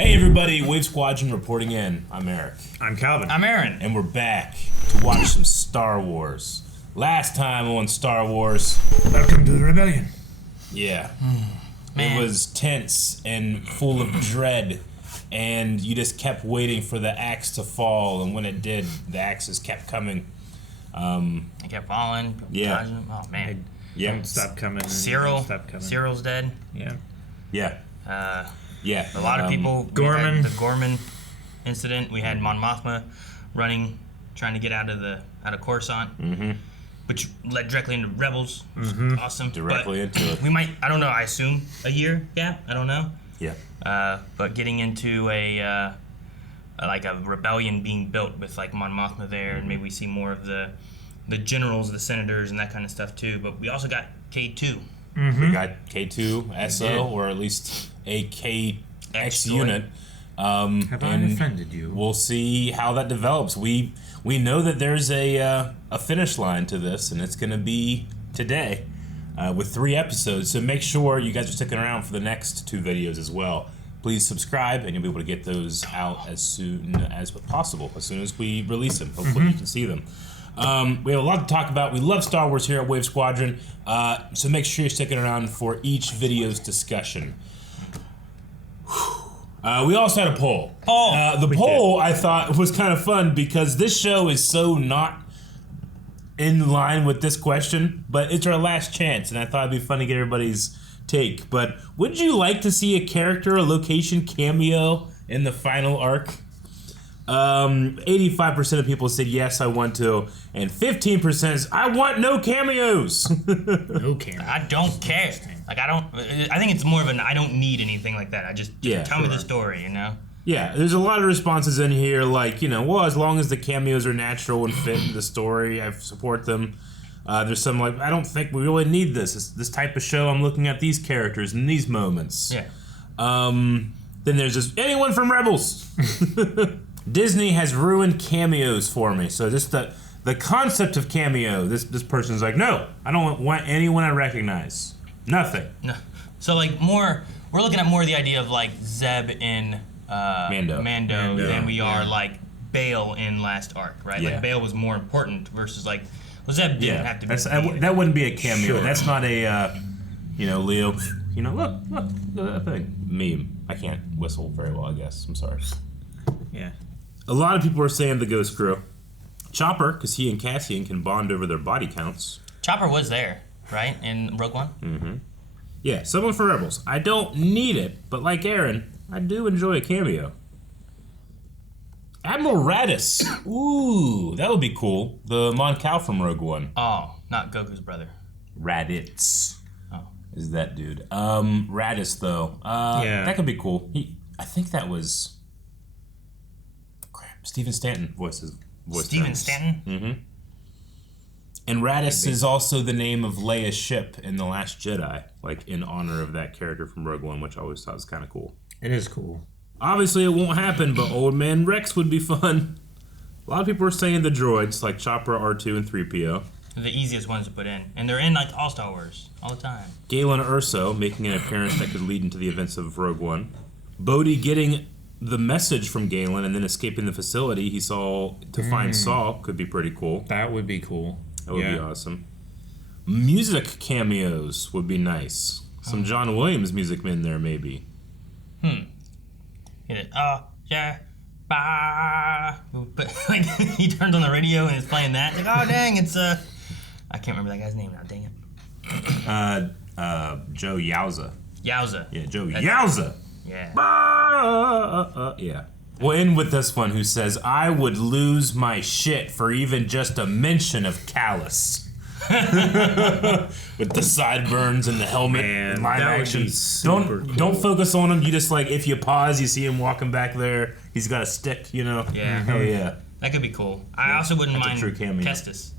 Hey everybody, Wave Squadron reporting in. I'm Eric. I'm Calvin. I'm Aaron. And we're back to watch some Star Wars. Last time on Star Wars... Welcome to the rebellion. Yeah. Man. It was tense and full of dread, and you just kept waiting for the axe to fall, and when it did, the axes kept coming. It kept falling. Yeah. Dodging them. Oh, man. Yeah. Don't stop coming. Cyril. Stop coming. Cyril's dead. Yeah. Yeah. Yeah. A lot of people. Gorman. We had the Gorman incident. We had Mon Mothma running, trying to get out of Coruscant, which led directly into Rebels. Awesome. Directly into it. We might. I don't know. I assume a year gap. I don't know. Yeah. But getting into a rebellion being built with like Mon Mothma there, and maybe we see more of the generals, the senators, and that kind of stuff too. But we also got K2. We got K2 SO, or at least a KX unit. Have I offended you? We'll see how that develops. We know that there's a finish line to this, and it's going to be today with 3 episodes. So make sure you guys are sticking around for the next 2 videos as well. Please subscribe, and you'll be able to get those out as soon as possible, as soon as we release them. Hopefully you can see them. We have a lot to talk about. We love Star Wars here at Wave Squadron, so make sure you're sticking around for each video's discussion. We also had a poll. The poll, I thought, was kind of fun because this show is so not in line with this question, but it's our last chance, and I thought it'd be fun to get everybody's take. But would you like to see a character or location cameo in the final arc? 85% of people said yes, I want to, and 15% says I want no cameos. No cameos. I don't care. Like I think it's more of an I don't need anything like that. I just tell me the story, you know. Yeah, there's a lot of responses in here, like, well, as long as the cameos are natural and fit in the story, I support them. There's some like, I don't think we really need this type of show. I'm looking at these characters in these moments. Yeah. Then there's just anyone from Rebels. Disney has ruined cameos for me. So just the concept of cameo, this person's like, no, I don't want anyone I recognize. Nothing. No. So like we're looking at more the idea of like Zeb in Mando than we are like Bail in Last Arc, right? Yeah. Like Bail was more important versus like Zeb didn't have to be. That wouldn't be a cameo. Sure. That's not a Leo. Look at that thing. Meme. I can't whistle very well, I guess. I'm sorry. Yeah. A lot of people are saying the Ghost Crew. Chopper, because he and Cassian can bond over their body counts. Chopper was there, right, in Rogue One? Mm-hmm. Yeah, someone for Rebels. I don't need it, but like Aaron, I do enjoy a cameo. Admiral Raddus. Ooh, that would be cool. The Mon Cal from Rogue One. Oh, not Goku's brother. Raditz. Oh. Is that dude. Raddus, though. That could be cool. I think that was... Stephen Stanton voices. Stephen Stanton? Mm-hmm. And Raddus is also the name of Leia's ship in The Last Jedi, like in honor of that character from Rogue One, which I always thought was kind of cool. It is cool. Obviously, it won't happen, but Old Man Rex would be fun. A lot of people are saying the droids, like Chopper, R2, and 3PO. They're the easiest ones to put in. And they're in like all Star Wars, all the time. Galen Erso making an appearance that could lead into the events of Rogue One. Bodhi getting the message from Galen and then escaping the facility he saw to find Saul could be pretty cool. That would be cool. That would be awesome. Music cameos would be nice. Some John Williams music in there, maybe. Get it? Yeah. Bah. But like he turns on the radio and it's playing that. Like, oh dang, it's I can't remember that guy's name now. Dang it. Joe Yowza. Yowza. Yeah, Joe Yowza. Yeah. Yeah. We'll end with this one who says, I would lose my shit for even just a mention of Callus. With the sideburns and the helmet and live action. Don't focus on him. You just like, if you pause, you see him walking back there. He's got a stick, Yeah. Hell yeah. That could be cool. I also wouldn't mind a true cameo. Kestis.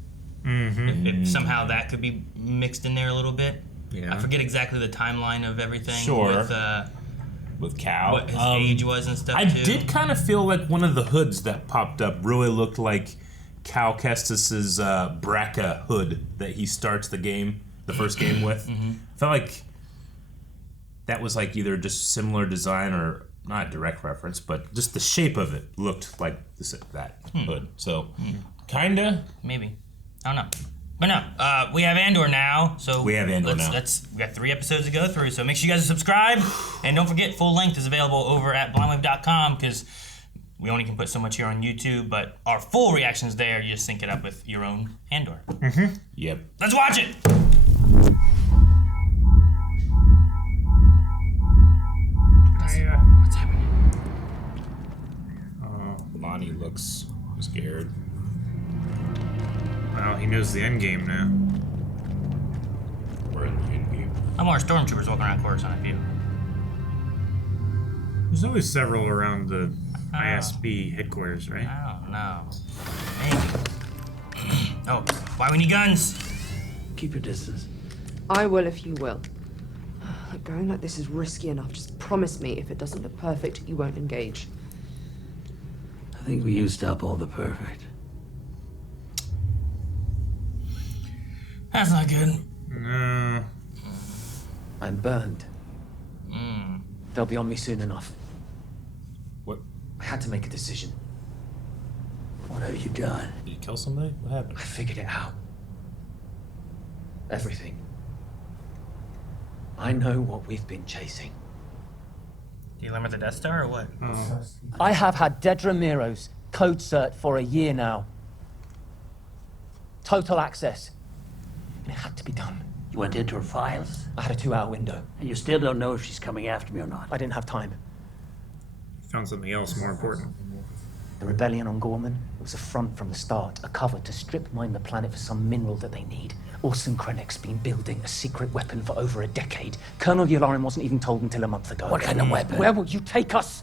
If somehow that could be mixed in there a little bit. Yeah. I forget exactly the timeline of everything. Sure. With Cal. What his age was and stuff, I did kind of feel like one of the hoods that popped up really looked like Cal Kestis's Bacta hood that he starts the first game with. I felt like that was like either just similar design or not a direct reference, but just the shape of it looked like that hood. So, kinda. Maybe. I don't know. But no, we have Andor now, so We got 3 episodes to go through, so make sure you guys subscribe, and don't forget, full length is available over at blindwave.com, because we only can put so much here on YouTube, but our full reactions there, you just sync it up with your own Andor. Yep. Let's watch it! What's happening? Lonnie looks scared. Well, he knows the end game now. We're in the end game. How more stormtroopers walking around Coruscant, I feel? There's always several around the ISB headquarters, right? I don't know. Maybe. Oh, why we need guns? Keep your distance. I will if you will. Look, going like this is risky enough. Just promise me if it doesn't look perfect, you won't engage. I think we used up all the perfect. That's not good. No. I'm burned. They'll be on me soon enough. What? I had to make a decision. What have you done? Did you kill somebody? What happened? I figured it out. Everything. I know what we've been chasing. Do you limit the Death Star or what? I have had Dead Ramiro's code cert for a year now. Total access. And it had to be done. You went into her files, I had a 2-hour window. and you still don't know if she's coming after me or not. I didn't have time. Found something else more important. The rebellion on Gorman was a front from the start, a cover to strip mine the planet for some mineral that they need. Orson Krennic's been building a secret weapon for over a decade. Colonel Yularen wasn't even told until a month ago. What kind of weapon? Where will you take us?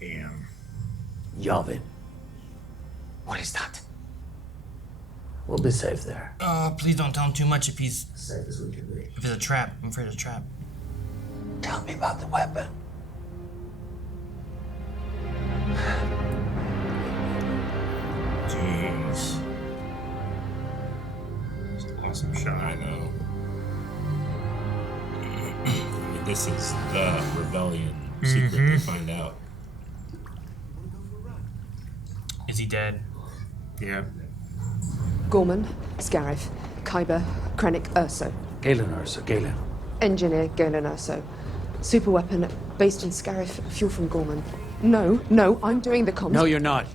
Damn. Yavin. What is that? We'll be safe there. Oh, please don't tell him too much if he's... Safe as we can be. If it's a trap. I'm afraid it's a trap. Tell me about the weapon. Jeez. It's an awesome shot. I know. This is the rebellion secret to find out. Is he dead? Yeah. Gorman, Scarif, Kyber, Krennic, Urso. Galen Ursa, Galen. Engineer Galen Urso. Superweapon based on Scarif, fuel from Gorman. No, I'm doing the comms. No, you're not.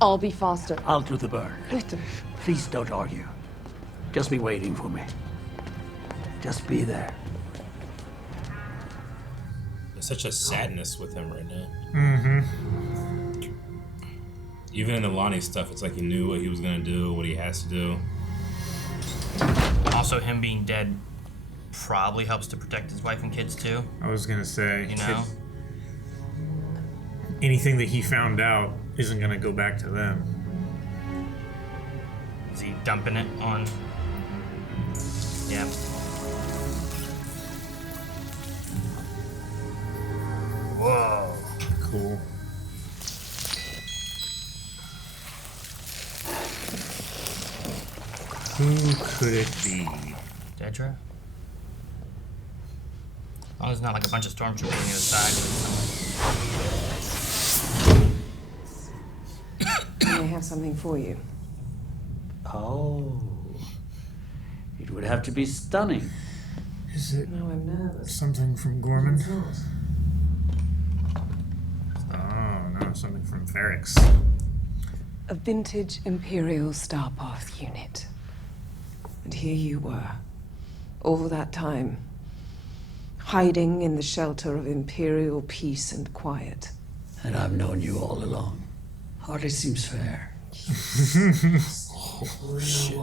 I'll be faster. I'll do the burn. Luthen. Please don't argue. Just be waiting for me. Just be there. There's such a sadness with him right now. Even in the Lonnie stuff, it's like he knew what he was gonna do, what he has to do. Also, him being dead probably helps to protect his wife and kids too. I was gonna say, You know? anything that he found out isn't gonna go back to them. Is he dumping it on? Yeah. Whoa. Cool. Who could it be? Dedra? As long as it's not like a bunch of stormtroopers on the other side. I have something for you. Oh. It would have to be stunning. Is it No, I'm nervous. something from Gorman? Oh, no, something from Ferrix. A vintage Imperial Starpath unit. And here you were, all that time, hiding in the shelter of Imperial peace and quiet. And I've known you all along. Hardly seems fair. Oh, shit.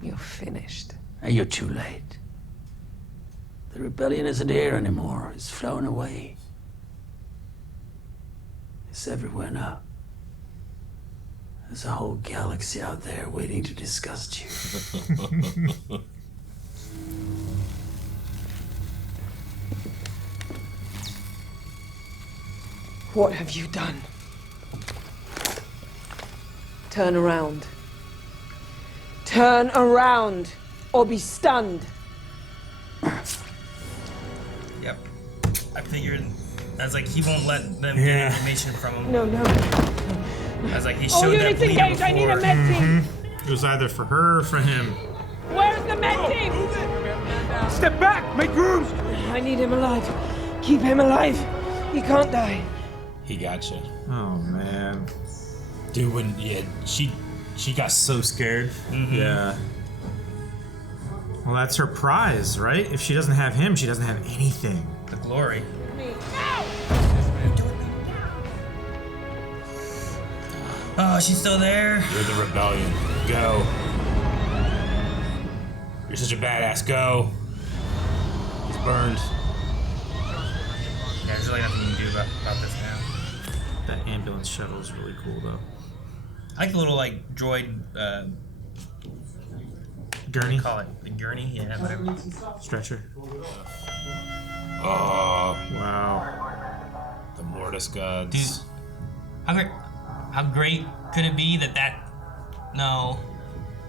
You're finished. And you're too late. The rebellion isn't here anymore. It's flown away. It's everywhere now. There's a whole galaxy out there waiting to disgust you. What have you done? Turn around. Turn around, or be stunned. I figured, I was like, he won't let them get information from him. No. I was like, he showed that units bleeder engaged. I need a before. med team. It was either for her or for him. Where's the med team? Step back! Make room! I need him alive. Keep him alive. He can't die. He got you. Oh man. Dude, she got so scared. Yeah. Well, that's her prize, right? If she doesn't have him, she doesn't have anything. The glory. Oh, she's still there. You're the rebellion. Go. You're such a badass. Go. He's burned. Yeah, there's really nothing you can do about this now. That ambulance shuttle is really cool, though. I like the little like droid. Gurney? Call it the gurney. Yeah, whatever. Stretcher. Oh, Wow. the Mortis gods. Dude, how great could it be that? No,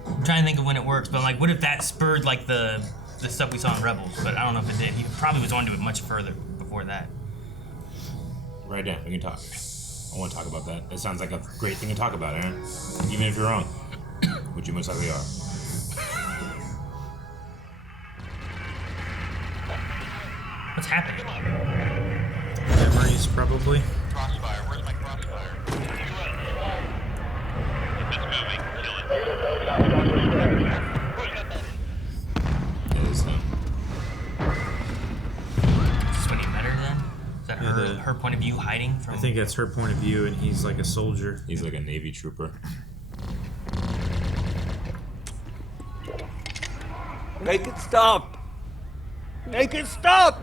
I'm trying to think of when it works, but like, what if that spurred like the stuff we saw in Rebels? But I don't know if it did. He probably was on to it much further before that. Right now, we can talk. I want to talk about that. It sounds like a great thing to talk about, Aaron. Even if you're wrong, which you most likely are. What's happening? Memories, probably. Crossfire. Where's my crossfire? It's moving. Kill it. It is him. Is this when he met her then? Is that her point of view hiding from? I think that's her point of view, and he's like a soldier. He's like a Navy trooper. Make it stop! Make it stop!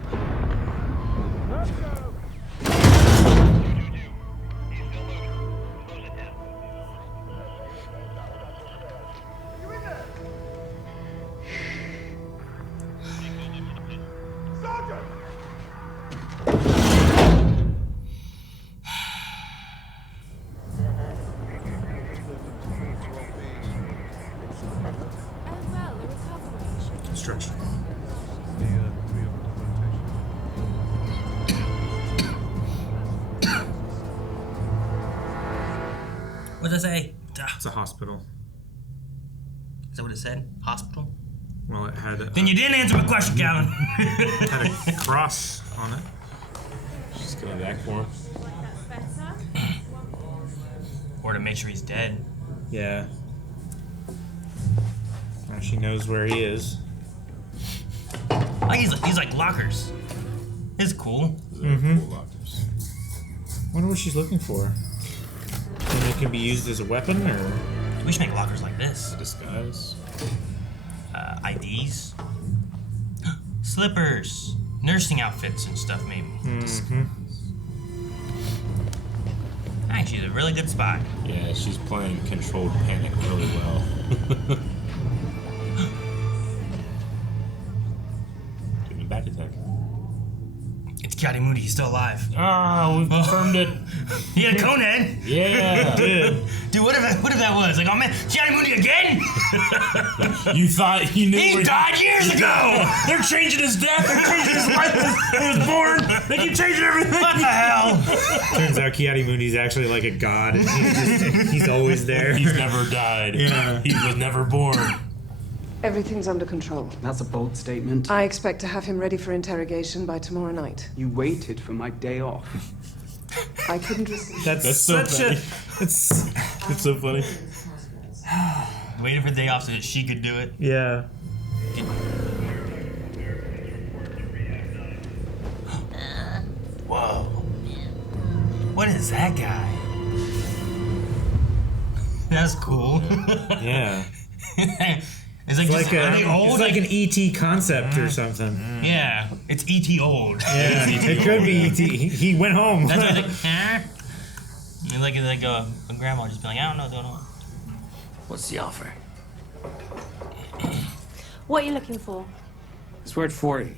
Stretcher. What does it say? It's a hospital. Is that what it said? Hospital? Well, it had Then you didn't answer my question, Calvin. had a cross on it. She's coming back for him. Or to make sure he's dead. Yeah. Now she knows where he is. Like he's like lockers. It's cool. Cool lockers. Wonder what she's looking for. And it can be used as a weapon, or We should make lockers like this. A disguise. IDs. Slippers. Nursing outfits and stuff, maybe. I think she's a really good spy. Yeah, she's playing controlled panic really well. Doing a back attack. It's Kiadi Moody, he's still alive. Oh, we confirmed it. He had a Conehead. Yeah. Dude, what if that was? Like, oh man, Kiadi Moody again? You thought you knew He died years ago! They're changing his death. They're changing his life. He was born. They keep changing everything. What the hell? turns out Kiadi Mooney's actually like a god, and he's always there. He's never died. Yeah. He was never born. Everything's under control. That's a bold statement. I expect to have him ready for interrogation by tomorrow night. You waited for my day off. I couldn't risk it. That's so such a. It's so funny. Waiting for the day off so that she could do it. Yeah. Whoa. What is that guy? That's cool. Yeah. It's like, It's like are they old? it's like an ET concept or something. Yeah, it's E.T. old. Yeah, it could be ET. He went home. That's why I was like, huh? And like a grandma just be like, I don't know what's going on. What's the offer? What are you looking for? It's worth 40.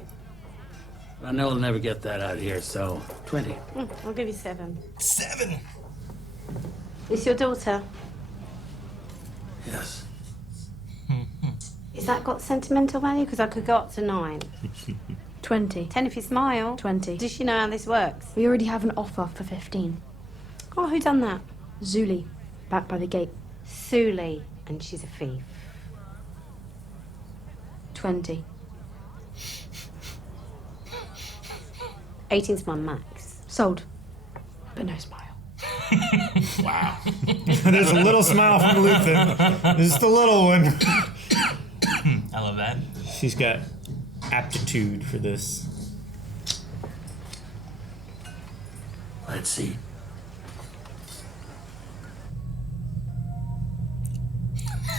I know I'll never get that out here, so 20. I'll give you 7. 7. It's your daughter. Yes. Is that got sentimental value? Because I could go up to 9. 20. 10 if you smile. 20. Does she know how this works? We already have an offer for 15. Oh, who done that? Zuli, back by the gate. Suli, and she's a thief. 20. 18's my max. Sold. But no smile. Wow. There's a little smile from Luthen. Just a little one. I love that. She's got aptitude for this. Let's see.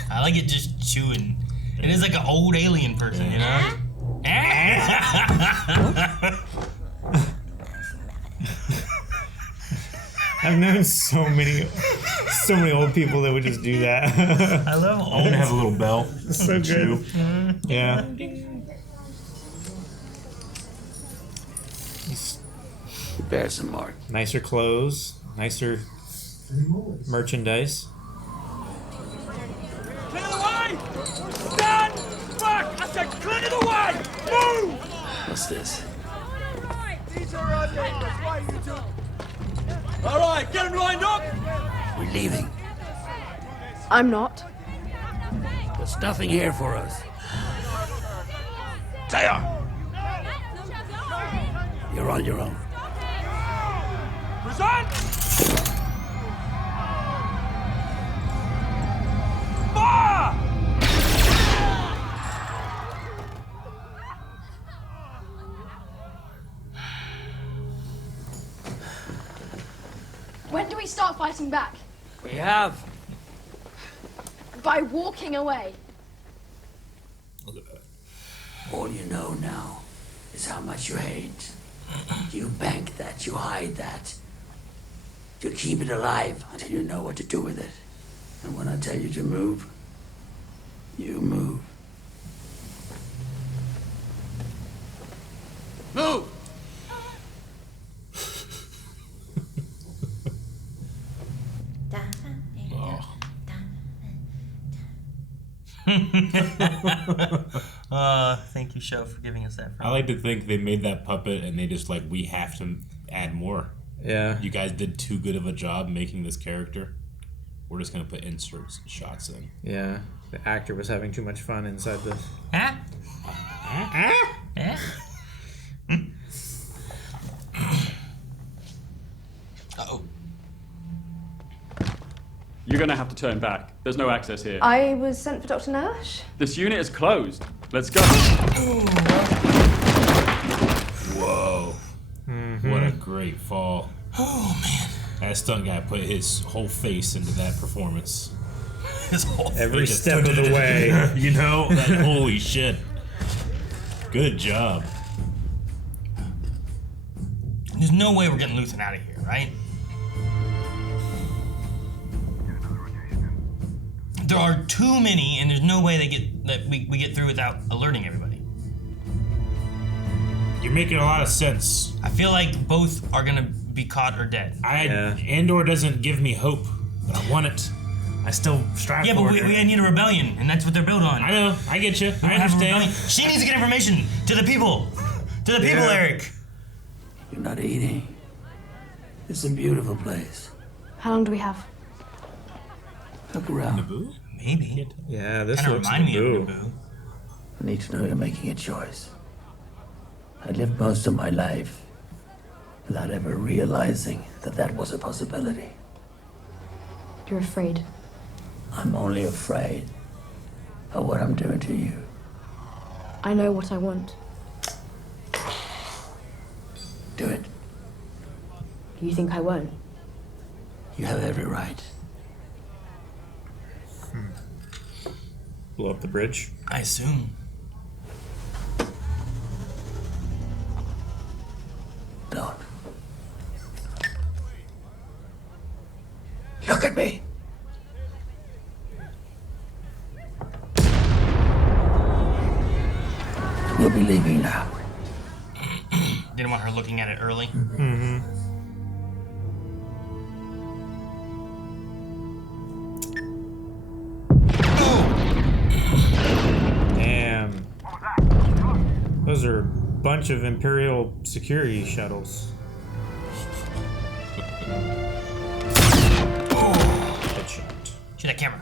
I like it just chewing. It is like an old alien person, you know? I've known so many old people that would just do that. I love I'm gonna have a little bell. So good. Yeah. Bear some mark. Nicer clothes, nicer merchandise. Clear the way! Stand back! I said clear the way! Move! What's this? These are our neighbors. Why are you doing? All right, get them lined up. We're leaving. I'm not. There's nothing here for us. Kleya! You're on your own. Present! Fire! When do we start fighting back? We have. By walking away. All you know now is how much you hate. You bank that, you hide that. You keep it alive until you know what to do with it. And when I tell you to move, you move. Move! Thank you, show, for giving us that. I like to think they made that puppet and they just like, we have to add more. Yeah. You guys did too good of a job making this character. We're just gonna put insert shots in. Yeah. The actor was having too much fun inside the. Uh-oh. You're gonna have to turn back. There's no access here. I was sent for Dr. Nash. This unit is closed. Let's go. Whoa. Mm-hmm. What a great fall. Oh, man. That stunt guy put his whole face into that performance. His whole Every face. step of the way. You know? That, holy shit. Good job. There's no way we're getting Luthen out of here, right? There are too many, and there's no way we get through without alerting everybody. You're making a lot of sense. I feel like both are gonna be caught or dead. Andor doesn't give me hope, but I want it. I still strive Yeah, for but it. we need a rebellion, and that's what they're built on. I know. I get you. We I don't have a rebellion. understand. She needs to get information to the people. To the people, Eric. You're not eating. It's a beautiful place. How long do we have? Look around. Naboo? Maybe. Yeah, this Kinda looks remind me of Naboo. Naboo. I need to know you're making a choice. I lived most of my life without ever realizing that that was a possibility. You're afraid. I'm only afraid of what I'm doing to you. I know what I want. Do it. You think I won't? You have every right. Blow up the bridge. I assume. Don't. Look at me. We'll be leaving now. Didn't want her looking at it early. Mm-hmm. Damn. Those are bunch of Imperial security shuttles. Headshot. Shoot that camera.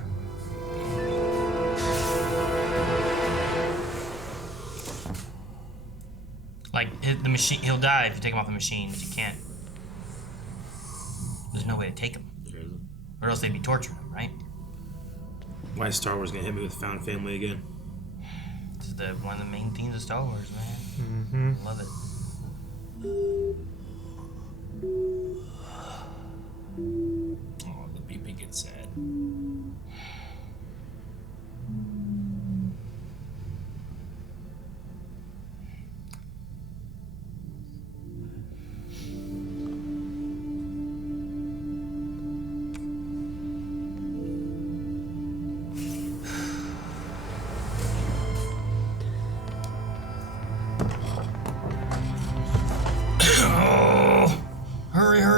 Like, the machine, he'll die if you take him off the machine, but you can't. There's no way to take him. Or else they'd be torturing him, right? Why is Star Wars gonna hit me with Found Family again? This is one of the main themes of Star Wars, man. Mm-hmm. Love it. Oh, the beeping gets sad.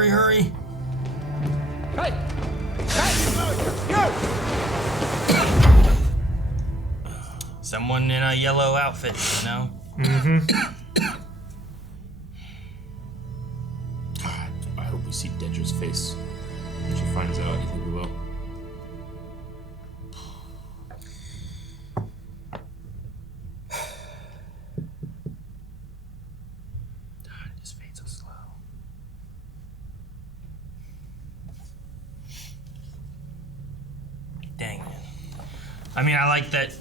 Hurry. Hey! You! Someone in a yellow outfit, you know? Mm-hmm. God, I hope we see Dedra's face when she finds out. You think we will? God, it just fades so slow. Dang, man. I mean, I like that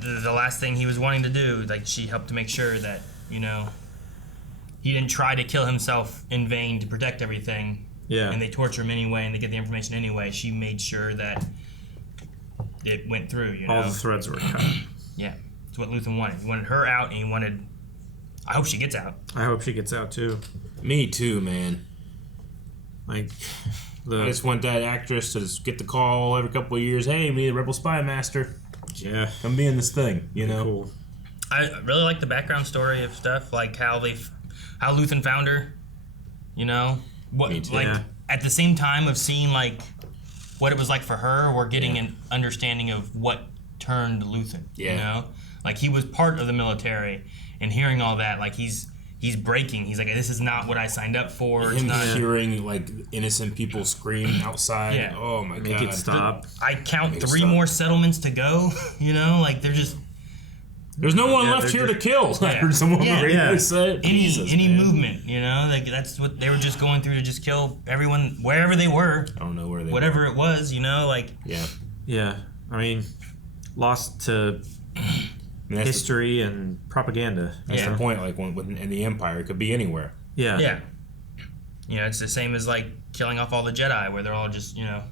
the last thing he was wanting to do, like, she helped to make sure that, you know, he didn't try to kill himself in vain to protect everything. Yeah. And they torture him anyway, and they get the information anyway. She made sure that it went through, you know? All the threads were cut. Yeah. It's what Luthen wanted. He wanted her out, and he wanted... I hope she gets out. I hope she gets out, too. Me too, man. Like, I just want that actress to just get the call every couple of years. Hey, me, the Rebel Spy Master. Yeah. I'm being this thing, you know? Cool. I really like the background story of stuff, like how Luthen found her, you know? What, Me too. Like, Yeah. at the same time of seeing, like, what it was like for her, we're getting an understanding of what turned Luthen, you know? Like, he was part of the military, and hearing all that, like, he's breaking. He's like, this is not what I signed up for. It's Him not hearing, like, innocent people scream outside. Yeah. Oh, my God. Make it stop. I count Make it 3 stop. more settlements to go, you know? Like, they're just... There's no one Yeah, left they're here to kill. I heard someone on the radio say. Any movement, you know, like that's what they were just going through to just kill everyone wherever they were. I don't know where they whatever were. it was, you know, like Yeah. I mean, lost to history and propaganda. That's the point. Like when in the Empire, it could be anywhere. Yeah. Yeah. You know, it's the same as like killing off all the Jedi, where they're all just, you know,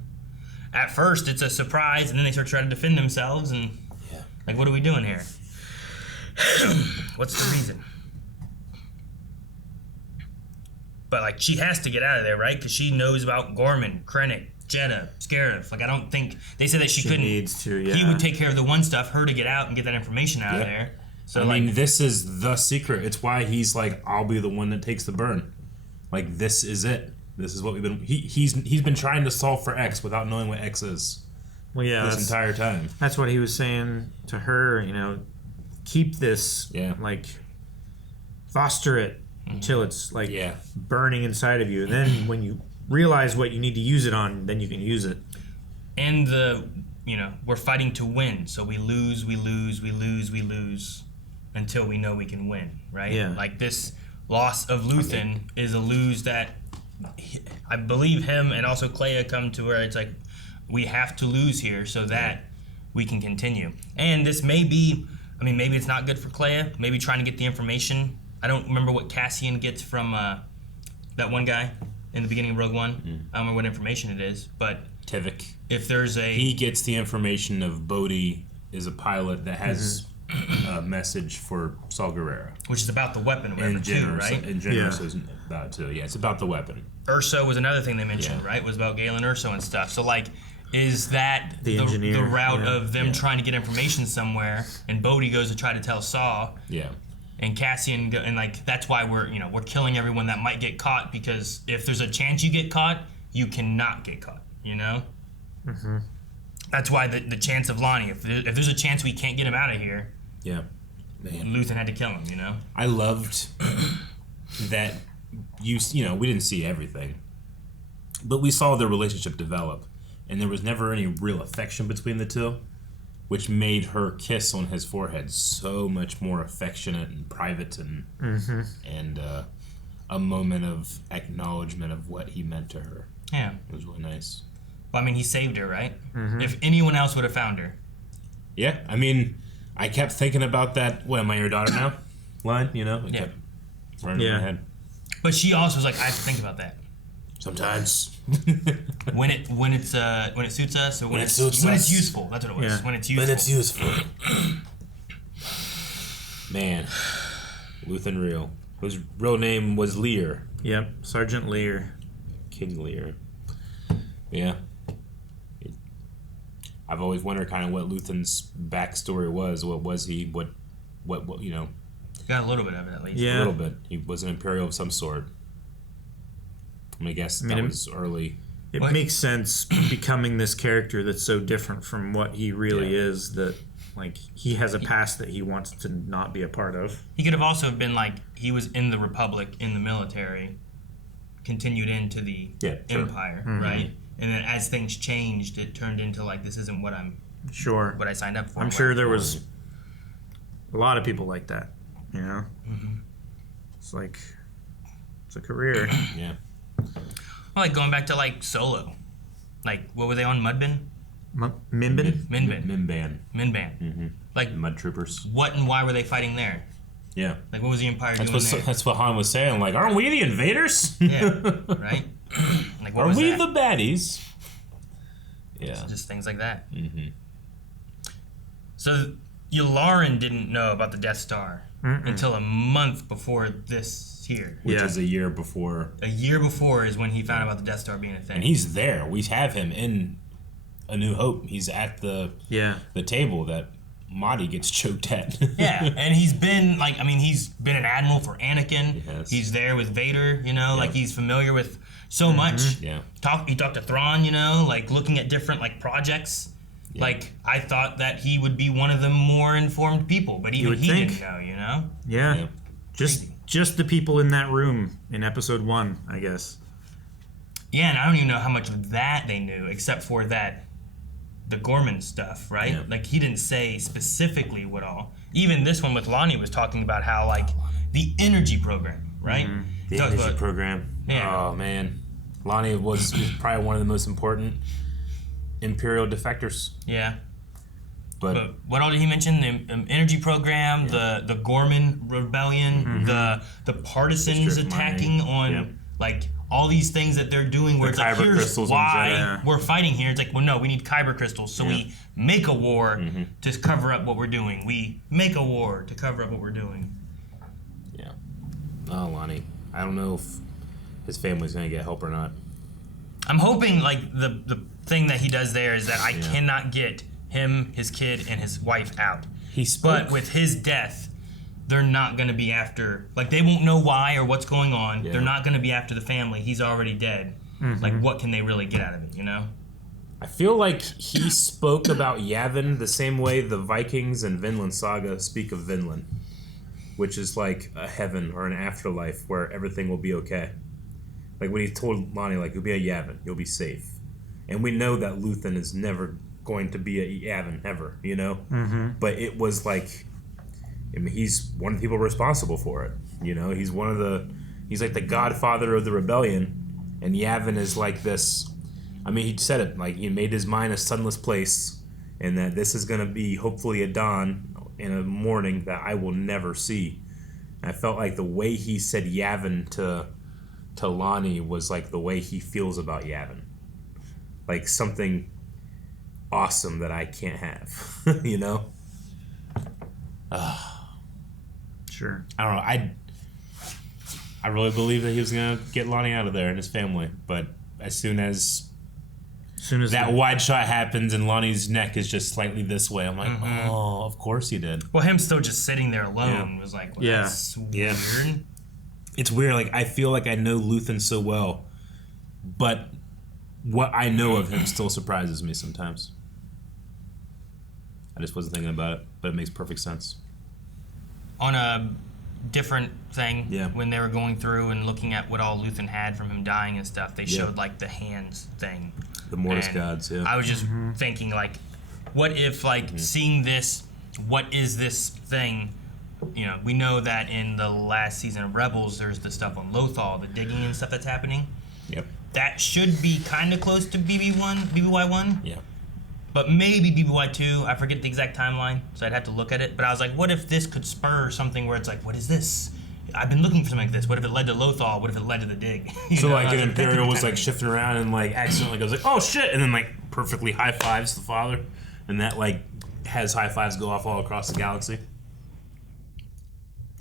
at first it's a surprise, and then they start trying to defend themselves, and like, what are we doing here? What's the reason? But like, she has to get out of there, right? Because she knows about Gorman, Krennic, Jedha, Scarif. Like, I don't think they said that she couldn't. Needs to. Yeah. He would take care of the one stuff, her to get out and get that information out of there. So I mean, this is the secret. It's why he's like, I'll be the one that takes the burn. Like, this is it. This is what we've been. He's been trying to solve for X without knowing what X is. Well, yeah. This entire time. That's what he was saying to her. You know, keep this. Yeah. Like, foster it until it's like burning inside of you. And then when you realize what you need to use it on, then you can use it. And you know, we're fighting to win. So we lose until we know we can win, right? Yeah. Like, this loss of Luthen is a lose that I believe him and also Kleya come to where it's like, we have to lose here so that we can continue. And this may be, I mean, maybe it's not good for Kleya. Maybe trying to get the information. I don't remember what Cassian gets from that one guy in the beginning of Rogue One. I don't remember what information it is, but Tivik. If there's he gets the information of Bodhi is a pilot that has a message for Saw Gerrera, which is about the weapon or whatever too, right? In general, so it's about too. Yeah, it's about the weapon. Urso was another thing they mentioned, right? Was about Galen Urso and stuff. So like, is that the route of them trying to get information somewhere, and Bodhi goes to try to tell Saw? Yeah. And Cassian, and like, that's why we're killing everyone that might get caught, because if there's a chance you get caught, you cannot get caught, you know? That's why the chance of Lonnie, if there's a chance we can't get him out of here, Luthen had to kill him, you know? I loved that we didn't see everything, but we saw their relationship develop, and there was never any real affection between the two, which made her kiss on his forehead so much more affectionate and private and a moment of acknowledgement of what he meant to her. Yeah. It was really nice. Well, I mean, he saved her, right? If anyone else would have found her. Yeah, I mean, I kept thinking about that, what, am I your daughter now? Line, you know? It kept running in my head. But she also was like, I have to think about that. Sometimes. when it suits us, or when it's useful. That's what it was. Yeah. When it's useful. When it's useful. Man, Luthen Real. His real name was Lear. Yep, Sergeant Lear. King Lear. Yeah. I've always wondered kind of what Luthen's backstory was. What was he? What you know? Got a little bit of it at least. Yeah. A little bit. He was an Imperial of some sort. I guess that was early. It makes sense becoming this character that's so different from what he really is, that like he has a past that he wants to not be a part of. He could have also been like, he was in the Republic, in the military, continued into the Empire, right? And then as things changed, it turned into like, this isn't what what I signed up for. I'm sure there was a lot of people like that, you know? It's like, it's a career. Yeah. Well, like going back to like Solo. Like, what were they on, Mudbin? Minban? Minban. Like Mud Troopers. What and why were they fighting there? Yeah. Like, what was the Empire doing there? That's what Han was saying. Like, aren't we the invaders? Yeah, right? Like, what Are was we that? the baddies? Yeah. So just things like that. So Yularen didn't know about the Death Star until a month before this here. Which is a year before. A year before is when he found out about the Death Star being a thing. And he's there. We have him in A New Hope. He's at the table that Madi gets choked at. Yeah, and he's been like, I mean, he's been an admiral for Anakin. Yes. He's there with Vader, you know, like he's familiar with so much. Yeah. He talked to Thrawn, you know, like looking at different like projects. Yeah. Like, I thought that he would be one of the more informed people, but even he didn't know, you know? Yeah. Just the people in that room in episode 1, I guess. Yeah, and I don't even know how much of that they knew, except for that the Gorman stuff, right? Yeah. Like, he didn't say specifically what all. Even this one with Lonnie was talking about how, like, the energy program, right? The energy program. Yeah. Oh, man. Lonnie was probably one of the most important Imperial defectors. Yeah. But what all did he mention? The energy program, the Gorman rebellion, the partisans attacking on like all these things that they're doing. Where it's like, here's why we're fighting here. It's like, well, no, we need kyber crystals, so we make a war to cover up what we're doing. We make a war to cover up what we're doing. Yeah. Oh, Lonnie. I don't know if his family's gonna get help or not. I'm hoping like the thing that he does there is that I cannot get him, his kid, and his wife out. But with his death, they're not going to be after, like, they won't know why or what's going on. They're not going to be after the family. He's already dead. Like, what can they really get out of it, you know? I feel like he spoke about Yavin the same way the Vikings and Vinland Saga speak of Vinland, which is like a heaven or an afterlife where everything will be okay. Like when he told Lonnie, like, you'll be a Yavin, you'll be safe. And we know that Luthen is never going to be a Yavin, ever, you know? But it was like, I mean, he's one of the people responsible for it, you know? He's like the godfather of the rebellion, and Yavin is like this, I mean, he said it, like, he made his mind a sunless place, and that this is going to be hopefully a dawn in a morning that I will never see. And I felt like the way he said Yavin to Lonnie was like the way he feels about Yavin. Like something awesome that I can't have, you know? Sure. I don't know. I really believe that he was going to get Lonnie out of there and his family, but as soon as that wide shot happens and Lonnie's neck is just slightly this way, I'm like, oh, of course he did. Well, him still just sitting there alone was like, well, that's weird. It's weird. Like, I feel like I know Luthen so well, but what I know of him still surprises me sometimes. I just wasn't thinking about it, but it makes perfect sense. on a different thing, Yeah. when they were going through and looking at what all Luthen had from him dying and stuff, they showed like the hands thing. The Mortis And gods, yeah. I was just thinking, like, what if, like, seeing this, what is this thing? You know, we know that in the last season of Rebels, there's the stuff on Lothal, the digging and stuff that's happening. Yep. That should be kind of close to BBY1. Yeah. But maybe BBY2. I forget the exact timeline, so I'd have to look at it. But I was like, what if this could spur something where it's like, what is this? I've been looking for something like this. What if it led to Lothal? What if it led to the dig? So like an Imperial was like shifting around and like accidentally goes like, oh shit, and then like perfectly high fives the father, and that like has high fives go off all across the galaxy.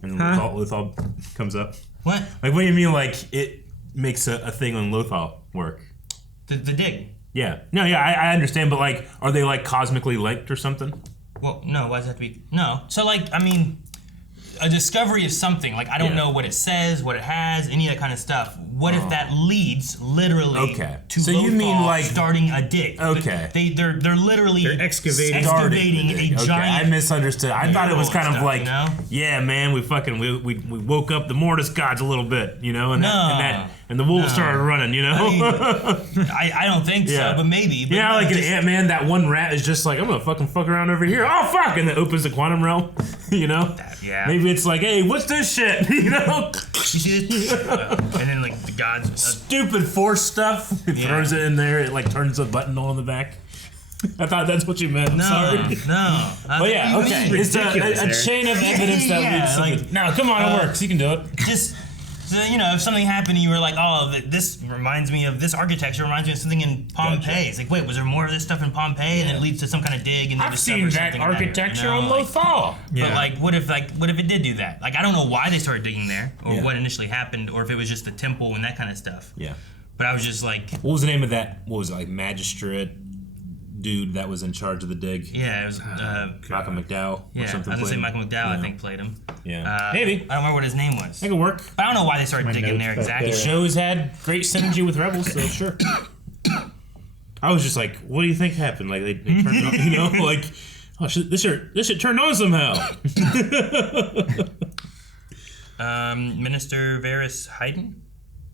And then Lothal comes up. What? Like, what do you mean like it makes a thing on Lothal work? The dig. Yeah. No, yeah, I understand, but like, are they like cosmically linked or something? Well, no, why does it have to be? No. So, like, I mean, a discovery of something. Like, I don't know what it says, what it has, any of that kind of stuff. What if that leads literally to so you mean like starting a dig? Okay. They're literally excavating a giant. I misunderstood. I thought it was kind of stuff, like, you know? yeah, man, we woke up the Mortis gods a little bit, you know, and and the wolves started running, you know. I don't think so, but maybe. But yeah, like an Ant-Man, that one rat is just like, I'm gonna fuck around over here. Oh fuck, and then opens the quantum realm, you know. Yeah. Maybe it's like, hey, what's this shit, you know? You see this? And then like the gods. Stupid force stuff. It throws it in there. It like turns a button on the back. I thought that's what you meant. No, Sorry. no. But yeah, okay. It's a chain of evidence that leads to. No, come on, it works. You can do it. Just. So, you know, if something happened and you were like, oh, this reminds me of this architecture, reminds me of something in Pompeii. Gotcha. It's like, wait, was there more of this stuff in Pompeii? And it leads to some kind of dig, and they I've discover seen that something architecture there, you know? on Lothal. But what if it did do that? Like, I don't know why they started digging there, or what initially happened, or if it was just the temple and that kind of stuff. Yeah. But I was just like, what was the name of that? What was it, like magistrate dude that was in charge of the dig? Yeah, it was Michael McDowell. Yeah, or something I was gonna say Michael McDowell. Yeah. I think played him. Yeah, maybe. I don't remember what his name was. That could work. But I don't know why they started digging there exactly. The show's had great synergy with Rebels, so sure. I was just like, what do you think happened? Like they turned on, you know, like, oh shit, this shit turned on somehow. Minister Varys Hayden?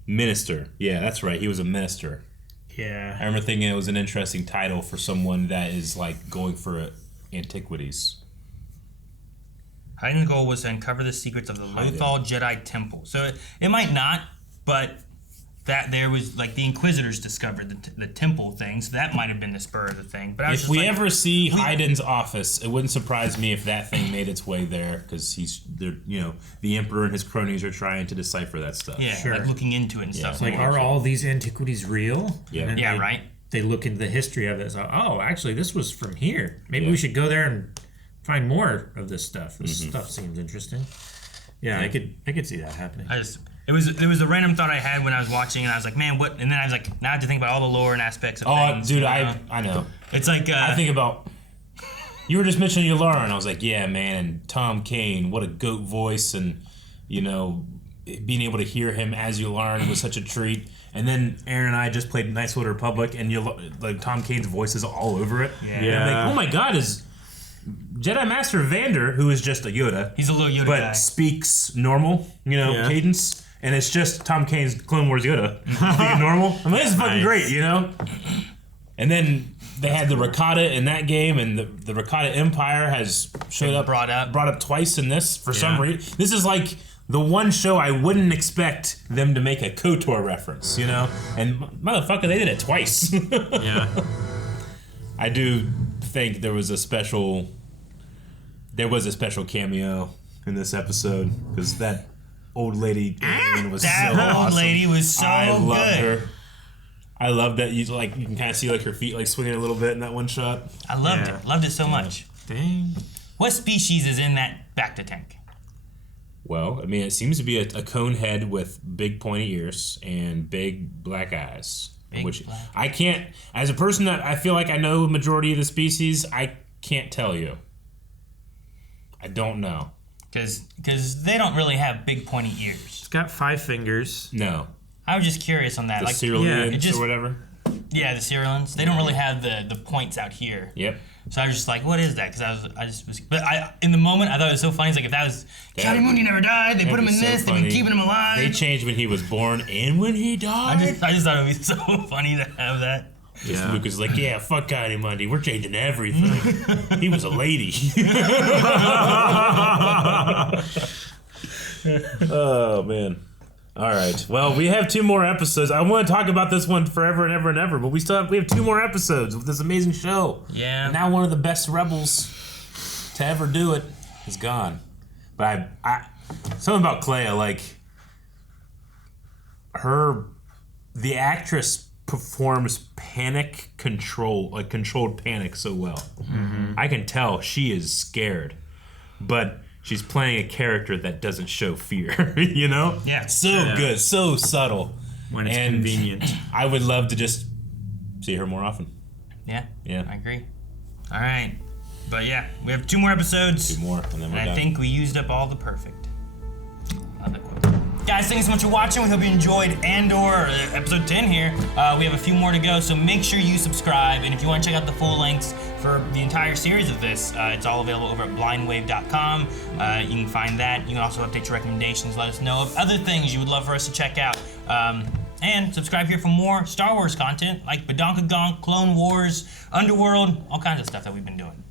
Minister. Yeah, that's right. He was a minister. Yeah. I remember thinking it was an interesting title for someone that is like going for antiquities. Hayden's goal was to uncover the secrets of the Lothal Jedi Temple. So it might not, but that there was like the Inquisitors discovered the temple thing, so that might have been the spur of the thing. But I was If just we like, ever see Hayden's office, it wouldn't surprise me if that thing made its way there, because the Emperor and his cronies are trying to decipher that stuff. yeah, like looking into it and stuff. It's like, are all these antiquities real? Yeah. And then Right. They look into the history of it. So, oh, actually, this was from here. Maybe we should go there and find more of this stuff. This stuff seems interesting. Yeah, I could see that happening. It was a random thought I had when I was watching, and I was like, man, what? And then I was like, now I have to think about all the lore and aspects of things. Dude, you know? I know. It's like I think about. You were just mentioning Yularen, and I was like, yeah, man, and Tom Kane, what a goat voice, and being able to hear him as Yularen was such a treat. And then Aaron and I just played Knights of the Republic, and like Tom Kane's voice is all over it. Yeah. And I'm like, oh my god, is Jedi Master Vander, who is just a Yoda. He's a little Yoda but guy. speaks normal, cadence. And it's just Tom Kane's Clone Wars Yoda speaking normal. I mean, this is fucking great, you know? And then they had the Rakata in that game, and the Rakata Empire has brought up twice in this for some reason. This is like the one show I wouldn't expect them to make a KOTOR reference, you know? And motherfucker, they did it twice. Yeah. I do think there was a special cameo in this episode, because that old lady was so awesome. That old lady was so I loved good. her. I love that you can kind of see like her feet like swinging a little bit in that one shot. I loved it so much. Dang. What species is in that Bacta tank? Well, I mean, it seems to be a cone head with big pointy ears and big black eyes. I can't, as a person that I feel like I know the majority of the species, I can't tell you. I don't know. Because they don't really have big pointy ears. It's got 5 fingers. No. I was just curious on that. The Ceruleans or whatever? Yeah, the Ceruleans. They don't really have the points out here. Yep. So I was just like, what is that? Because in the moment, I thought it was so funny. It's like, if that was, Johnny Mooney never died, they put him in this, they've been keeping him alive. They changed when he was born and when he died. I just thought it would be so funny to have that. Just Lucas is like, yeah, fuck Johnny Monday, we're changing everything. He was a lady. Oh, man. All right. Well, we have 2 more episodes. I want to talk about this one forever and ever and ever, but we have 2 more episodes with this amazing show. Yeah. And now one of the best rebels to ever do it is gone. But I something about Kleya, like the actress performs panic control, like controlled panic so well. Mm-hmm. I can tell she is scared, but she's playing a character that doesn't show fear, you know? Yeah. Good, so subtle. When it's convenient. I would love to just see her more often. Yeah. Yeah. I agree. All right. But yeah, we have 2 more episodes. 2 more, and then we're done. I think we used up all the perfect. Love it. Guys, thanks so much for watching. We hope you enjoyed Andor, episode 10 here. We have a few more to go, so make sure you subscribe. And if you want to check out the full lengths for the entire series of this, it's all available over at blindwave.com. You can find that. You can also update your recommendations. Let us know of other things you would love for us to check out. And subscribe here for more Star Wars content like Badonka Gonk, Clone Wars, Underworld, all kinds of stuff that we've been doing.